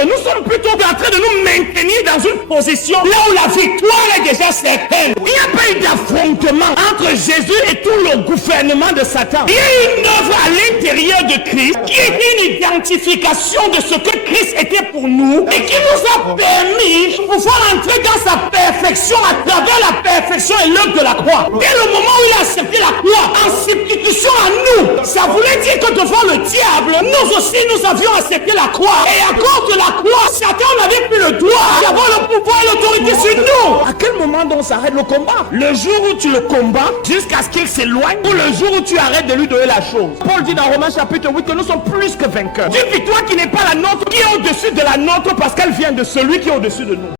vaincre. Nous sommes plutôt en train de nous maintenir dans une position là où la victoire est déjà certaine. Il n'y a pas eu d'affrontement entre Jésus et tout le gouvernement de Satan. Il y a une œuvre à l'intérieur de Christ qui est une identification de ce que Christ était pour nous et qui nous a permis de pouvoir entrer dans sa perfection à travers la perfection et l'œuvre de la croix. Dès le moment où il a accepté la croix en substitution à nous, ça voulait dire que devant le diable, nous aussi nous avions accepté la croix. Et à cause de la croix, Satan n'avait plus le droit d'avoir le pouvoir et l'autorité sur nous. À quel moment donc s'arrête le combat? Le jour où tu le combats jusqu'à ce qu'il s'éloigne, ou le jour où tu arrêtes de lui donner la chose? Paul dit dans Romains chapitre 8 que nous sommes plus que vainqueurs. Une victoire qui n'est pas la nôtre, qui est au-dessus de la nôtre parce qu'elle vient de celui qui est au-dessus de nous.